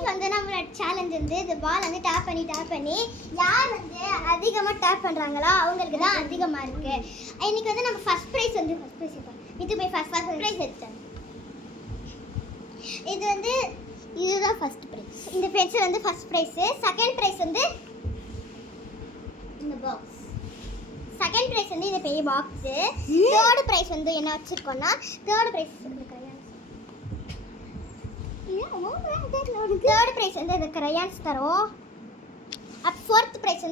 இன்னைக்கு வந்து நம்மளோட சேலஞ்ச் வந்து இந்த பால் வந்து டேப் பண்ணி யார் வந்து அதிகமாக டேப் பண்ணுறாங்களோ அவங்களுக்கு தான் அதிகமாக இருக்கு. இன்னைக்கு வந்து நம்ம ஃபர்ஸ்ட் ப்ரைஸ் இது போய் ஃபர்ஸ்ட் ப்ரைஸ் எடுத்தேன். இது வந்து இதுதான் ஃபர்ஸ்ட் ப்ரைஸ். இந்த பென்சில் வந்து ஃபர்ஸ்ட் ப்ரைஸ். செகண்ட் ப்ரைஸ் வந்து இந்த பாக்ஸ். செகண்ட் ப்ரைஸ் வந்து இந்த பெரிய பாக்ஸ். தேர்ட் ப்ரைஸ் வந்து என்ன வச்சிருக்கோம்னா தேர்ட் ப்ரைஸ் தேர்ட் ப்ரைஸ் வந்து இந்த கிரையான்ஸ் தரோம். அப்போ ஃபோர்த் ப்ரைஸ்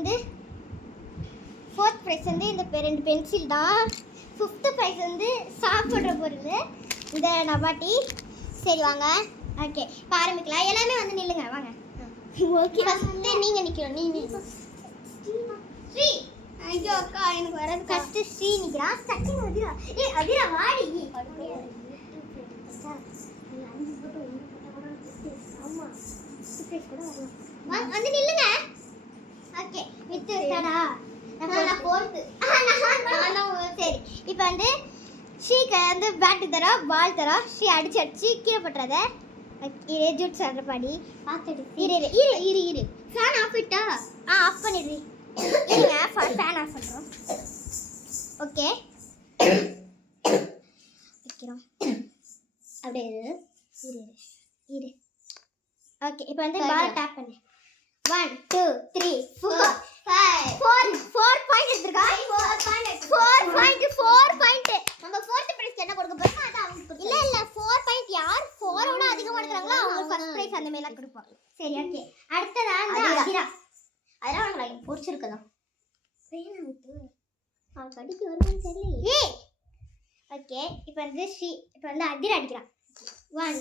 வந்து இந்த ரெண்டு பென்சில் தான். ஃபிஃப்த் ப்ரைஸ் வந்து சாப்பிட்ற பொருள் இந்த நபாட்டி. சரி வாங்க, ஓகே இப்போ ஆரம்பிக்கலாம். எல்லாமே வந்து நில்லுங்க வாங்க. ஓகே ஃபஸ்ட்டு நீங்கள் நிற்கிறோம். நீங்கள் ஸ்ரீ. ஐயோ அக்கா எனக்கு வராது. ஃபஸ்ட்டு ஸ்ரீ நிற்கிறான். செகண்ட் அதிரா. அதிரா வாடி. வந்து நில்லுங்க. ஓகே வித்து தடா. நான் போறது. சரி இப்போ வந்து ஸ்ரீக்கு வந்து பேட் தரா பால் தரா. ஸ்ரீ அடிச்சு கீழே போட்டுறத ஜூட் சொல்ற பாடி பார்த்துட்டு இரு ஃபேன் ஆஃப் இட்டா. ஆஃப் பண்ணிடு. இருங்க ஃபேன் ஆஃப் பண்ணுறோம். ஓகே வைக்கிறோம். அப்படியே இரு. ஓகே இப்போ வந்து பால் டேப் பண்ணு. 1 2 3 4 5 4 பாயிண்ட் எடுத்துக்கா. 4 பாயிண்ட். நம்ம ஃபோர்த் பிரைஸ் என்ன கொடுக்க போறோம் அத அவங்க இல்ல 4 பாயிண்ட் யார் 4 ஓட அதிகமா எடுக்கறாங்களோ அவங்க ஃபர்ஸ்ட் பிரைஸ் அந்த மேல கொடுப்பாங்க. சரி ஓகே. அடுத்ததா அதிரா. அதிரா உங்களுக்கு பிடிச்சிருக்கதா? வேணா விட்டு. கடிக்கு வருதுன்னு தெரியல. ஓகே இப்போ வந்து இப்போ வந்து அதிரா அடிக்கிறான். 1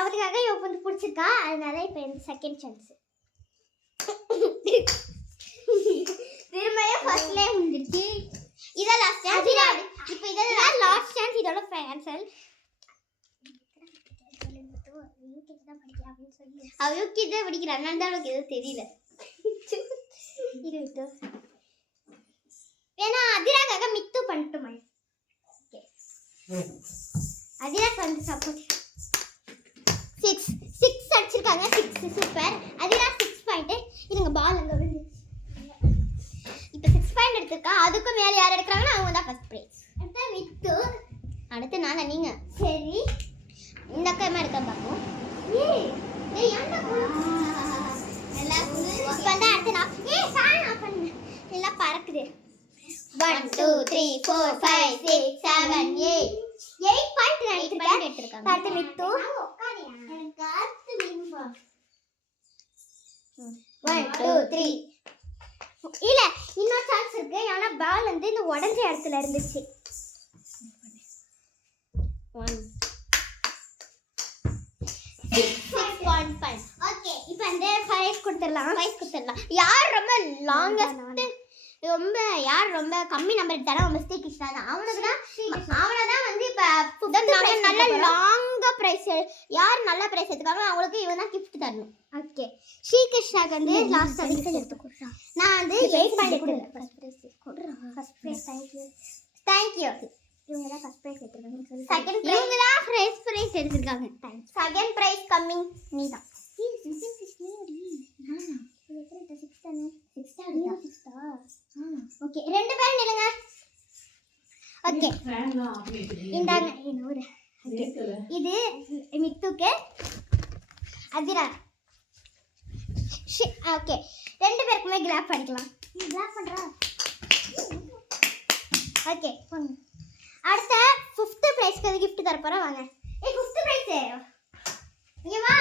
அவருக்காக வந்து பிடிச்சிருக்கா. அதனால இப்போ எனக்கு செகண்ட் சான்ஸ். திரும்பியும் ஃபர்ஸ்ட்லயே முடிஞ்சிருச்சு. இதான் லாஸ்ட் சான்ஸ். இப்போ இதெல்லாம் லாஸ்ட் சான்ஸ். இதோட ஃபைனல். அவ யூகே தான் படிக்கிறா. அதனால தான் எனக்கு எதுவும் தெரியல. இரு ஏன்னா அதிராக்காக மித்து பண்ணிட்டுமா. ஓகே அதிரா வந்து சப்போர்ட் 6 அடிச்சிருக்காங்க. 6 சூப்பர். அதிரா 6 பாயிண்ட். இதுங்க பால் அங்க விழுந்து. இப்போ 6 பாயிண்ட் எடுத்துக்கா. அதுக்கு மேல யார் எடுக்கறாங்களோ அவங்க தான் ஃபர்ஸ்ட் பிரைஸ். அடுத்து மித்து. அடுத்து நானா நீங்க. சரி இந்த அக்கா எடுக்க பாப்போம். டேய் ஏன்டா நல்லா வந்து அடுத்து நான் ஃபேன் ஆஃப் பண்ணு. எல்லாம் பறக்குது. 1 2 3 4 5 6 7 8 பாயிண்ட் எடுத்துருக்காங்க. அடுத்து மித்து. எனக்கு அடுத்து வின்பா. 1 2 3 இல்ல இன்னொரு சான்ஸ் இருக்கு. ஆனா பால் வந்து இந்த உடைஞ்ச இடத்துல இருந்துச்சு. 1 6.5. ஓகே இப்போ அந்த 5 கொடுத்துடலாம். யார் ரொம்ப லாங்கஸ்ட் யார் ரொம்ப கம்மி நம்பர் எடுத்தாலும் அவன் மிஸ்டேக் கிருஷ்ணா தான். அவனை தான் வந்து இப்போ நல்ல லாங்கா ப்ரைஸ் யார் நல்ல ப்ரைஸ் எடுத்துக்காங்களோ அவங்களுக்கு இவன் தான் கிஃப்ட் தரணும். ஓகே ஸ்ரீ கிருஷ்ணாக்கு வந்து லாஸ்ட் எடுத்துக்கிறேன். நான் வந்து 8 பாயிண்ட் கொடுக்குறேன். First prize thank you. இவங்க தான் ஃபர்ஸ்ட் ப்ரைஸ் எடுத்துருக்காங்க. செகண்ட் இவங்க தான் ஃபர்ஸ்ட் ப்ரைஸ் எடுத்துருக்காங்க. செகண்ட் ப்ரைஸ் கம்மிங் நீ தான். ஓகே ரெண்டு பேரும் நில்லுங்க. ஓகே இந்தாங்க இன்னொரு. இது மித்துக்கு அதிரா. ஓகே ரெண்டு பேருக்குமே கிளாப் பண்ணிக்கலாம். கிளாப் பண்றா. ஓகே அடுத்த 5th பிரைஸ்க்கு அது gift தர போறேன். வாங்க. 5th பிரைஸ் இங்க வா.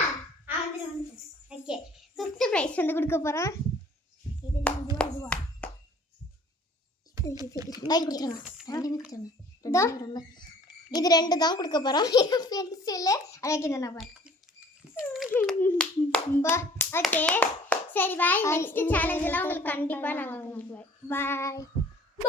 ஓகே 5th பிரைஸ் வந்து கொடுக்க போறேன். இதுவா இது ரெண்டு தான் கொடுக்க போறோம். பென்சில் அதுக்கு இந்த நம்பர். ஓகே சரி பாய். நெக்ஸ்ட் சேலஞ்ச் எல்லாம் உங்களுக்கு கண்டிப்பா நாங்க பாய்.